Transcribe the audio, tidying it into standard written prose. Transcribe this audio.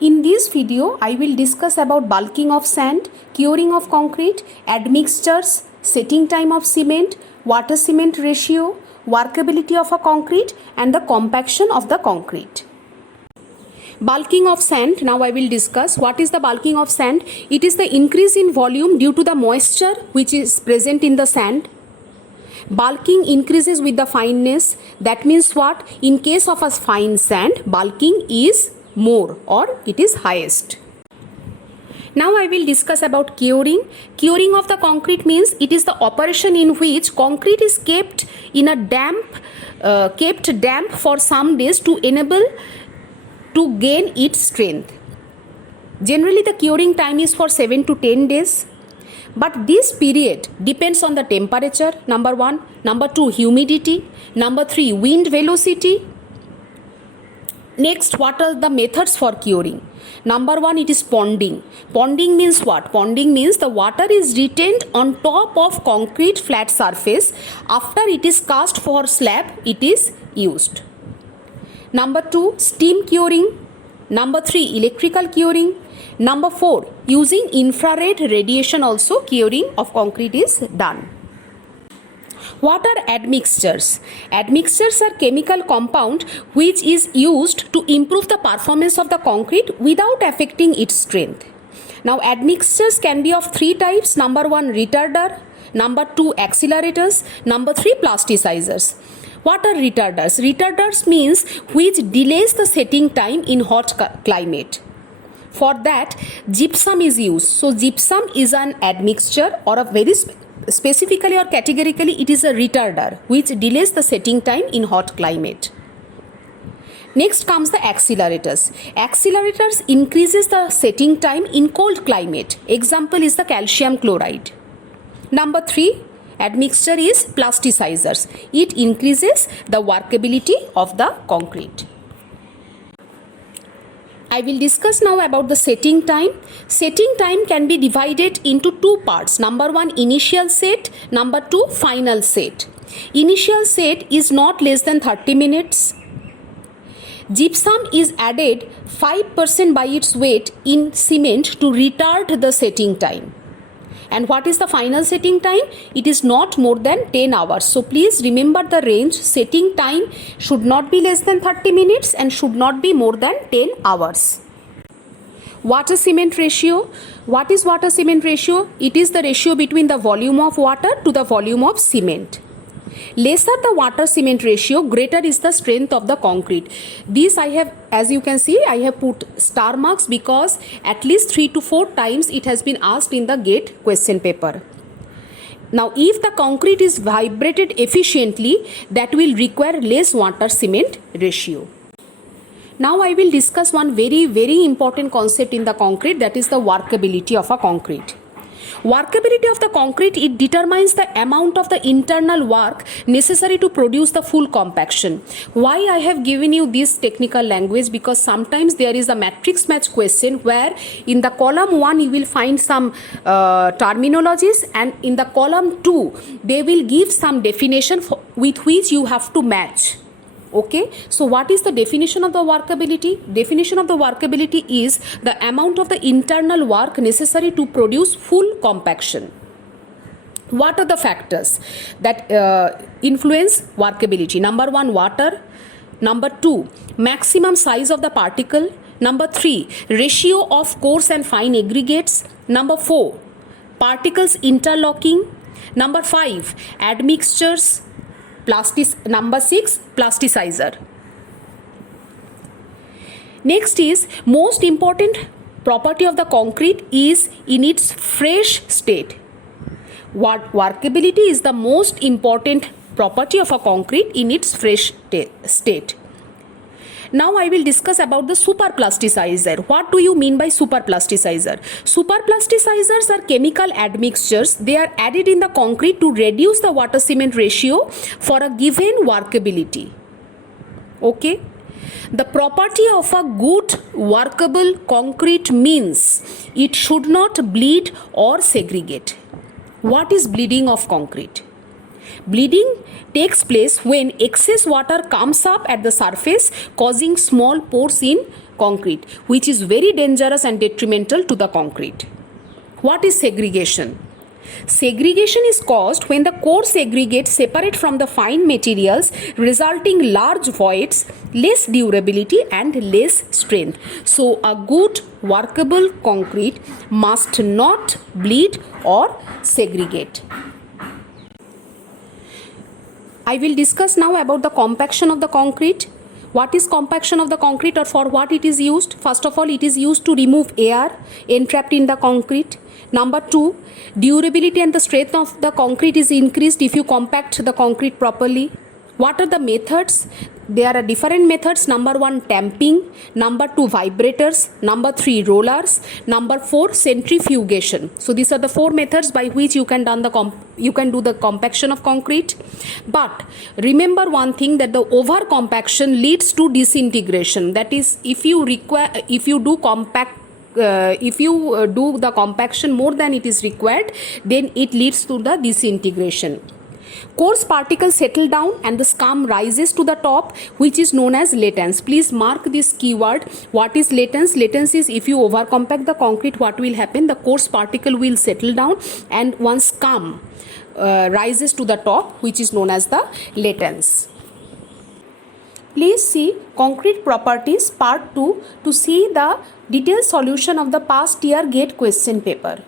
In this video, I will discuss about bulking of sand, curing of concrete, admixtures, setting time of cement, water cement ratio, workability of a concrete and the compaction of the concrete. Bulking of sand, now I will discuss what is the bulking of sand. It is the increase in volume due to the moisture which is present in the sand. Bulking increases with the fineness. That means what? In case of a fine sand, bulking is more or it is highest. Now I will discuss about curing. Curing of the concrete means it is the operation in which concrete is kept in a damp for some days to enable to gain its strength. Generally the curing time is for 7 to 10 days. But this period depends on the temperature, number 1. Number 2, humidity. Number 3, wind velocity. Next, what are the methods for curing? Number 1, it is ponding. Ponding means what? Ponding means the water is retained on top of concrete flat surface. After it is cast for slab, it is used. Number 2, steam curing. Number 3, electrical curing. Number 4, using infrared radiation also curing of concrete is done. What are admixtures? Admixtures are chemical compound which is used to improve the performance of the concrete without affecting its strength. Now admixtures can be of 3 types. Number 1, retarder. Number 2, accelerators. Number 3, plasticizers. What are retarders? Retarders means which delays the setting time in hot climate. For that, gypsum is used. So gypsum is an admixture or a very specifically or categorically it is a retarder which delays the setting time in hot climate. Next comes the accelerators. Accelerators increases the setting time in cold climate. Example is the calcium chloride. Number 3, admixture is plasticizers. It increases the workability of the concrete. I will discuss now about the setting time. Setting time can be divided into 2 parts. Number 1, initial set. Number 2, final set. Initial set is not less than 30 minutes. Gypsum is added 5% by its weight in cement to retard the setting time. And what is the final setting time? It is not more than 10 hours. So please remember the range. Setting time should not be less than 30 minutes and should not be more than 10 hours. Water cement ratio. What is water cement ratio? It is the ratio between the volume of water to the volume of cement. Lesser the water cement ratio, greater is the strength of the concrete. This I have, as you can see, I have put star marks because at least 3 to 4 times it has been asked in the GATE question paper. Now if the concrete is vibrated efficiently, that will require less water cement ratio. Now I will discuss one very important concept in the concrete, that is the workability of a concrete. Workability of the concrete, it determines the amount of the internal work necessary to produce the full compaction. Why I have given you this technical language? Because sometimes there is a matrix match question where in the column 1 you will find some terminologies and in the column 2 they will give some definition with which you have to match. Okay, so what is the definition of the workability? Definition of the workability is the amount of the internal work necessary to produce full compaction. What are the factors that influence workability? Number 1, water. Number 2, maximum size of the particle. Number 3, ratio of coarse and fine aggregates. Number 4, particles interlocking. Number 5, admixtures. Number 6, plasticizer. Next is most important property of the concrete is in its fresh state. Workability is the most important property of a concrete in its fresh state. Now I will discuss about the super plasticizer. What do you mean by super plasticizer? Super plasticizers are chemical admixtures. They are added in the concrete to reduce the water cement ratio for a given workability. Okay. The property of a good workable concrete means it should not bleed or segregate. What is bleeding of concrete? Bleeding takes place when excess water comes up at the surface, causing small pores in concrete, which is very dangerous and detrimental to the concrete. What is segregation? Segregation is caused when the coarse aggregates separate from the fine materials, resulting large voids, less durability and less strength. So a good workable concrete must not bleed or segregate. I will discuss now about the compaction of the concrete. What is compaction of the concrete, or for what it is used? First of all, it is used to remove air entrapped in the concrete. Number 2, durability and the strength of the concrete is increased if you compact the concrete properly. What are the methods? There are different methods. Number 1, tamping. Number 2, vibrators. Number 3, rollers. Number 4, centrifugation. So these are the 4 methods by which you can do the compaction of concrete. But remember one thing, that the over compaction leads to disintegration. That is, if you do the compaction more than it is required, then it leads to the disintegration. Coarse particles settle down and the scum rises to the top, which is known as latence. Please mark this keyword. What is latence? Latence is, if you overcompact the concrete, what will happen? The coarse particle will settle down and one scum rises to the top, which is known as the latence. Please see concrete properties part 2 to see the detailed solution of the past year GATE question paper.